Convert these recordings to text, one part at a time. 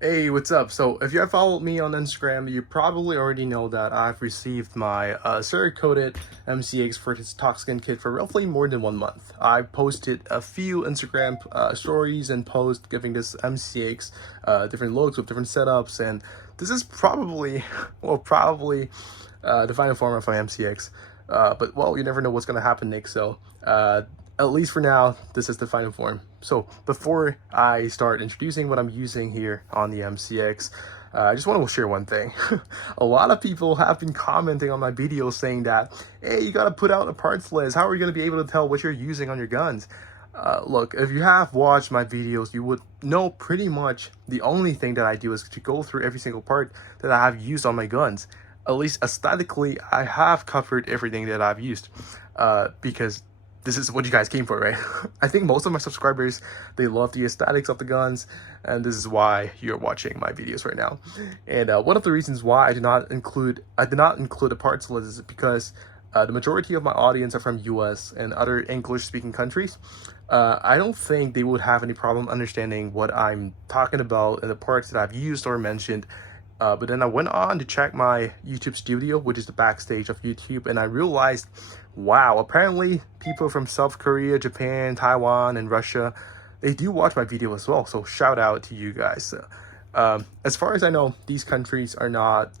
Hey, what's up? So, if you have followed me on Instagram, you probably already know that I've received my Cerakote MCX for this Toxicant Kit for roughly more than 1 month. I posted a few Instagram stories and posts giving this MCX different looks with different setups, and this is probably, the final form of my MCX. But, well, you never know what's going to happen next, so at least for now, this is the final form. So before I start introducing what I'm using here on the MCX, I just want to share one thing. A lot of people have been commenting on my videos saying that, hey, you got to put out a parts list. How are you going to be able to tell what you're using on your guns? Look, if you have watched my videos, you would know pretty much the only thing that I do is to go through every single part that I have used on my guns. At least aesthetically, I have covered everything that I've used because this is what you guys came for, right? I think most of my subscribers, they love the aesthetics of the guns, and this is why you're watching my videos right now. And one of the reasons why I did not include a parts list is because the majority of my audience are from US and other English-speaking countries. I don't think they would have any problem understanding what I'm talking about and the parts that I've used or mentioned. But then I went on to check my YouTube studio, which is the backstage of YouTube, and I realized, wow, apparently people from South Korea, Japan, Taiwan, and Russia, they do watch my video as well. So shout out to you guys. As far as I know, these countries are not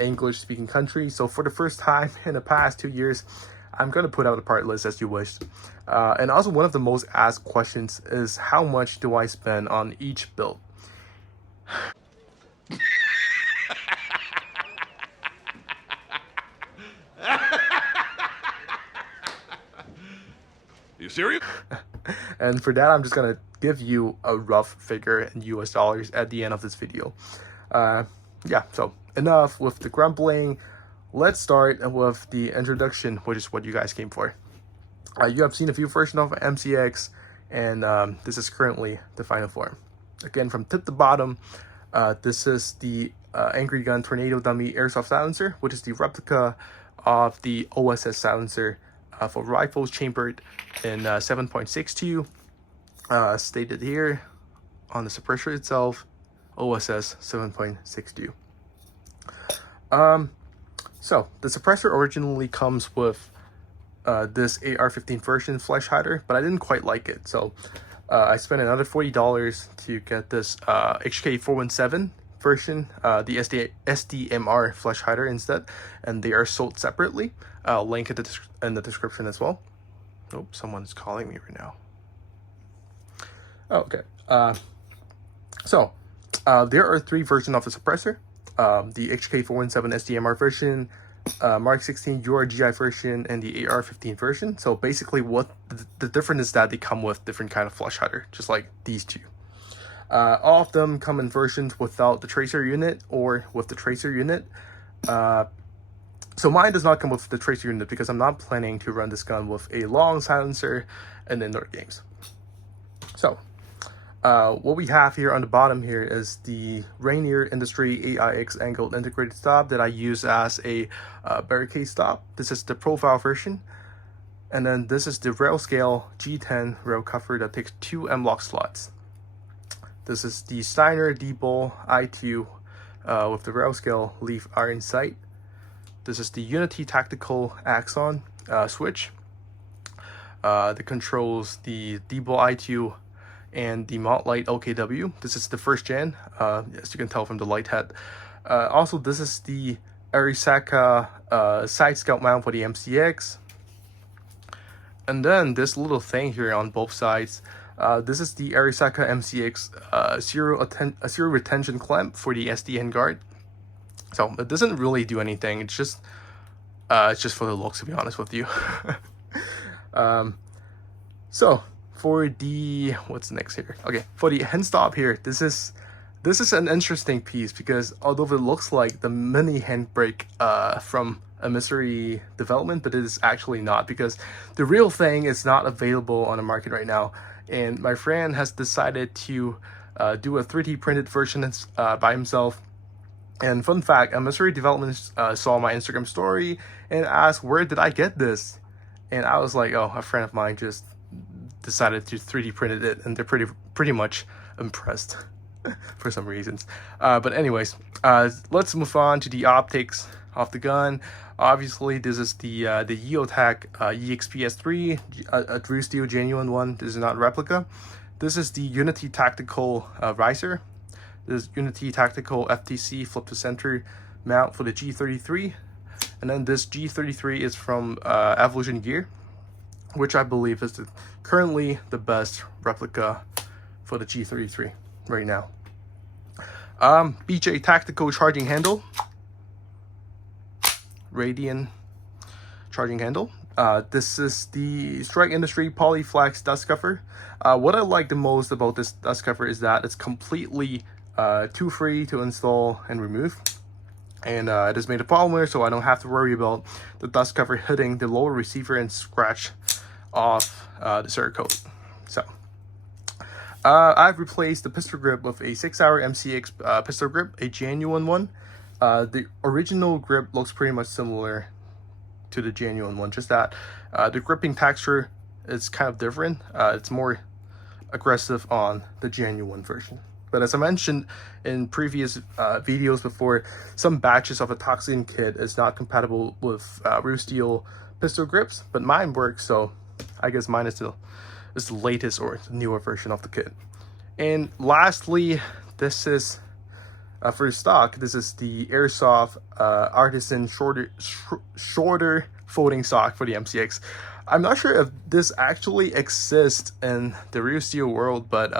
English-speaking countries. So for the first time in the past 2 years, I'm going to put out a part list as you wished. And also one of the most asked questions is how much do I spend on each build? You serious? And for that, I'm just gonna give you a rough figure in US dollars at the end of this video. Yeah, so enough with the grumbling. Let's start with the introduction, which is what you guys came for. You have seen a few versions of MCX, and this is currently the final form. Again, from tip to bottom, this is the Angry Gun Tornado Dummy Airsoft Silencer, which is the replica of the OSS silencer for rifles chambered in 7.62, stated here on the suppressor itself, OSS 7.62. So the suppressor originally comes with this AR-15 version flash hider, but I didn't quite like it, so I spent another $40 to get this HK417 version, the SDMR flash hider instead, and they are sold separately. I'll link it in the description as well. Oh, someone's calling me right now. Oh, okay. So there are 3 versions of the suppressor. The HK417 SDMR version, Mark 16 URGI version, and the AR-15 version. So basically what the difference is that they come with different kind of flash hider, just like these two. All of them come in versions without the tracer unit or with the tracer unit. So mine does not come with the tracer unit because I'm not planning to run this gun with a long silencer in indoor games. So what we have here on the bottom here is the Rainier Industry AIX angled integrated stop that I use as a barricade stop. This is the profile version. And then this is the rail scale G10 rail cover that takes 2 M-lock slots. This is the Steiner D-Bolt I2 with the rail scale leaf iron sight. This is the Unity Tactical Axon switch that controls the D-Bolt I2 and the Mont Light OKW. This is the first gen, as you can tell from the light head. Also, this is the Arisaka side scout mount for the MCX. And then this little thing here on both sides, this is the Arisaka MCX zero retention clamp for the SD handguard. So it doesn't really do anything. It's just for the looks, to be honest with you. So for the what's next here? Okay, for the hand stop here, this is an interesting piece because although it looks like the mini handbrake from Emissary development, but it is actually not, because the real thing is not available on the market right now. And my friend has decided to do a 3D printed version by himself. And fun fact, Emissary Development saw my Instagram story and asked, where did I get this? And I was like, oh, a friend of mine just decided to 3D printed it, and they're pretty much impressed. for some reasons. But anyways, let's move on to the optics of the gun. Obviously, this is the EOTech EXPS3, a true steel genuine one. This is not replica. This is the Unity Tactical riser. This is Unity Tactical FTC flip to center mount for the G33. And then this G33 is from Evolution Gear, which I believe is currently the best replica for the G33 right now. BJ Tactical charging handle, Radian charging handle. This is the Strike Industry Polyflex dust cover. What I like the most about this dust cover is that it's completely tool-free to install and remove. And it is made of polymer, so I don't have to worry about the dust cover hitting the lower receiver and scratch off the Cerakote. So I've replaced the pistol grip with a 6-hour MCX pistol grip, a genuine one. The original grip looks pretty much similar to the genuine one, just that the gripping texture is kind of different. It's more aggressive on the genuine version. But as I mentioned in previous videos before, some batches of a Toxicant kit is not compatible with real steel pistol grips, but mine works, so I guess mine is the latest or the newer version of the kit. And lastly, this is for stock. This is the Airsoft Artisan shorter folding stock for the MCX. I'm not sure if this actually exists in the real steel world, but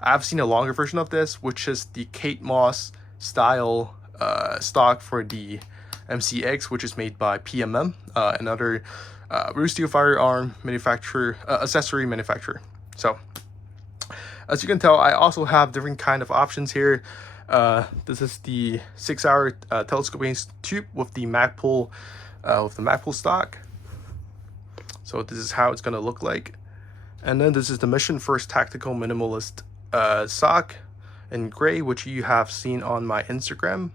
I've seen a longer version of this, which is the Kate Moss style stock for the MCX, which is made by PMM, another real steel firearm manufacturer, accessory manufacturer. So as you can tell, I also have different kind of options here. This is the 6-hour telescoping tube with the Magpul stock. So this is how it's gonna look like. And then this is the Mission First Tactical Minimalist sock in gray, which you have seen on my Instagram.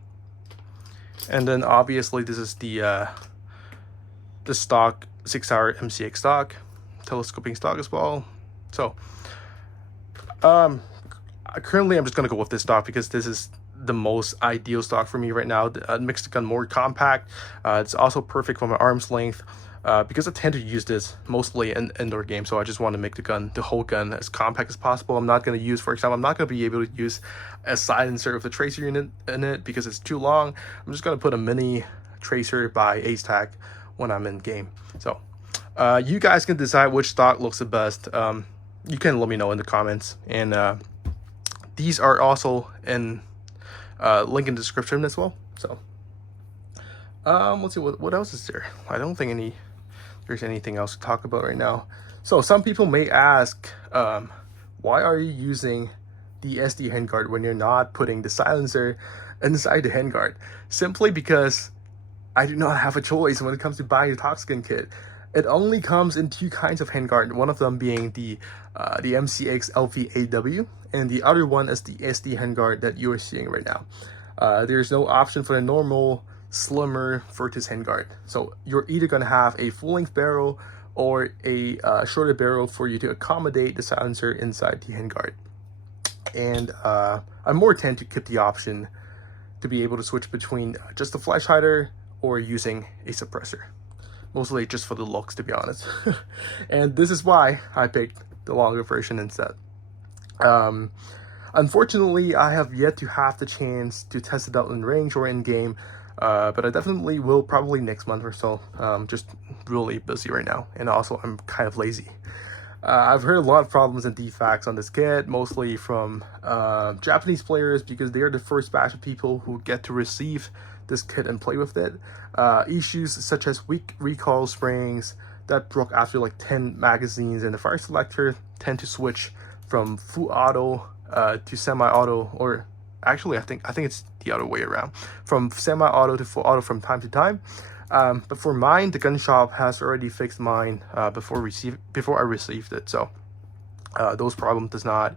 And then obviously this is the stock 6-hour MCX stock, telescoping stock as well. So currently I'm just gonna go with this stock because this is the most ideal stock for me right now. It makes the gun more compact. It's also perfect for my arm's length. Because I tend to use this mostly in indoor games, so I just want to make the whole gun as compact as possible. I'm not going to use, for example, I'm not going to be able to use a silencer with a tracer unit in it because it's too long. I'm just going to put a mini tracer by Ace-Tac when I'm in game. So you guys can decide which stock looks the best. You can let me know in the comments, and these are also in link in the description as well. So let's see, what else is there? I don't think there's anything else to talk about right now. So some people may ask, why are you using the SD handguard when you're not putting the silencer inside the handguard? Simply because I do not have a choice when it comes to buying a Toxicant kit. It only comes in 2 kinds of handguard, one of them being the MCX LVAW, and the other one is the SD handguard that you're seeing right now. There's no option for the normal slimmer Virtus handguard. So you're either going to have a full-length barrel or a shorter barrel for you to accommodate the silencer inside the handguard. And I more tend to keep the option to be able to switch between just a flash hider or using a suppressor. Mostly just for the looks, to be honest. And this is why I picked the longer version instead. Unfortunately, I have yet to have the chance to test it out in range or in game. But I definitely will, probably next month or so. Just really busy right now, and also I'm kind of lazy. I've heard a lot of problems and defects on this kit, mostly from Japanese players, because they are the first batch of people who get to receive this kit and play with it. Issues such as weak recoil springs that broke after like 10 magazines, and the fire selector tend to switch from full auto to semi-auto, or actually I think it's the other way around, from semi-auto to full auto from time to time. But for mine, the gun shop has already fixed mine before I received it, so those problems does not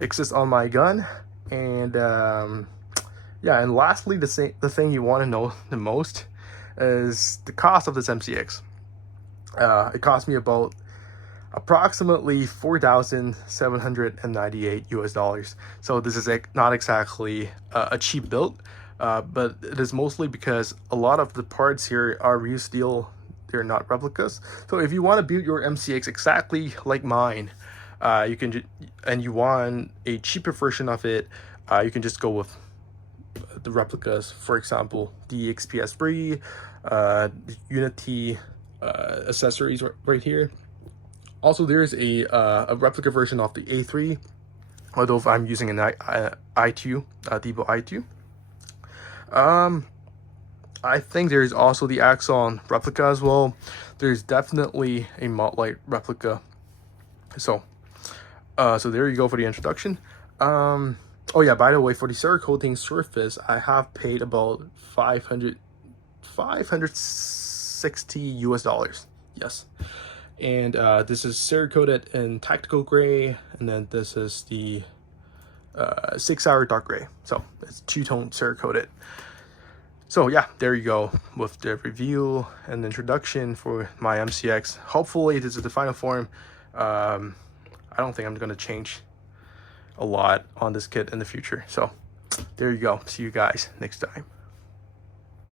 exist on my gun. And yeah, and lastly, the thing you want to know the most is the cost of this MCX. It cost me about approximately $4,798 US. So this is not exactly a cheap build, but it is mostly because a lot of the parts here are real steel. They're not replicas. So if you want to build your MCX exactly like mine, you can, and you want a cheaper version of it, you can just go with the replicas. For example, the XPS Bree, the Unity accessories right here. Also, there's a replica version of the A3, although I'm using an i2, Debo i2. I think there's also the Axon replica as well. There's definitely a Mod-Lite replica. So there you go for the introduction. Oh yeah, by the way, for the Cerakoting surface, I have paid about $560 US. Yes. And this is Cerakoted in tactical gray, and then this is the 6-hour dark gray. So it's two-tone Cerakoted. So yeah, there you go with the review and the introduction for my MCX. Hopefully this is the final form. I don't think I'm gonna change a lot on this kit in the future. So there you go. See you guys next time.